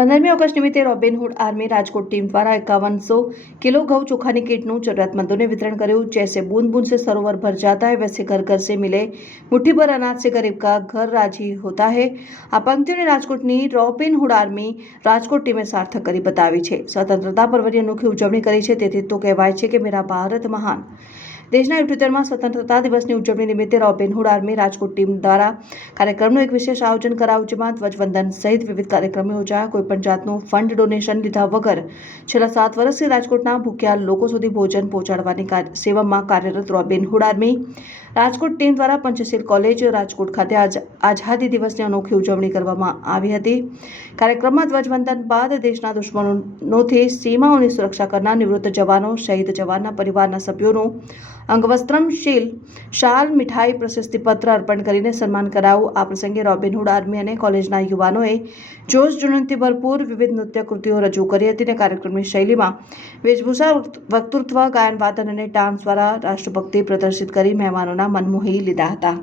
15મી August નિમિત્તે રોબિનહુડ army Rajkot team દ્વારા 5100 kilo ઘઉં ચોખાની કીટનું જરૂરિયાતમંદોને વિતરણ કર્યું। जैसे बूंद बूंद से सरोवर भर जाता है, वैसे घर घर से मिले मुट्ठी भर अनाज से गरीब का घर राजी होता है। આ પંક્તિઓને રાજકોટની રોબિનહુડ આર્મી રાજકોટ ટીમે સાર્થક કરી બતાવી છે। સ્વતંત્રતા પર્વની અનોખી ઉજવણી કરી છે। તેથી તો કહેવાય છે કે મેરા ભારત મહાન। દેશના 78માં સ્વતંત્રતા દિવસની ઉજવણી નિમિત્તે રોબિનહુડ આર્મી રાજકોટ ટીમ દ્વારા કાર્યક્રમનું એક વિશેષ આયોજન કરાયું, જેમાં ધ્વજવંદન સહિત વિવિધ કાર્યક્રમો યોજાયા। કોઈપણ જાતનું ફંડ ડોનેશન લીધા વગર છેલ્લા 7 વર્ષથી રાજકોટના ભૂખ્યા લોકો સુધી ભોજન પહોંચાડવાની સેવામાં કાર્યરત રોબિનહુડ આર્મી રાજકોટ ટીમ દ્વારા પંચશીલ કોલેજ રાજકોટ ખાતે આઝાદી દિવસની અનોખી ઉજવણી કરવામાં આવી હતી। કાર્યક્રમમાં ધ્વજવંદન બાદ દેશના દુશ્મનોથી સીમાઓની સુરક્ષા કરનાર નિવૃત્ત જવાનો, શહીદ જવાનના પરિવારના સભ્યોનું અંગવસ્ત્રમ, શીલ, શાલ, મીઠાઈ, પ્રશસ્તિપત્ર અર્પણ કરીને સન્માન કરાયું। આ પ્રસંગે રોબિનહુડ આર્મી અને કોલેજના યુવાનોએ જોશ જુનૂનથી ભરપૂર વિવિધ નૃત્ય કૃતિઓ રજૂ કરી હતી અને કાર્યક્રમની શૈલીમાં વેશભૂષા, વક્તૃત્વ, ગાયન, વાદન અને ડાન્સ દ્વારા રાષ્ટ્રભક્તિ પ્રદર્શિત કરી મહેમાનોના મન મોહી લીધા હતા।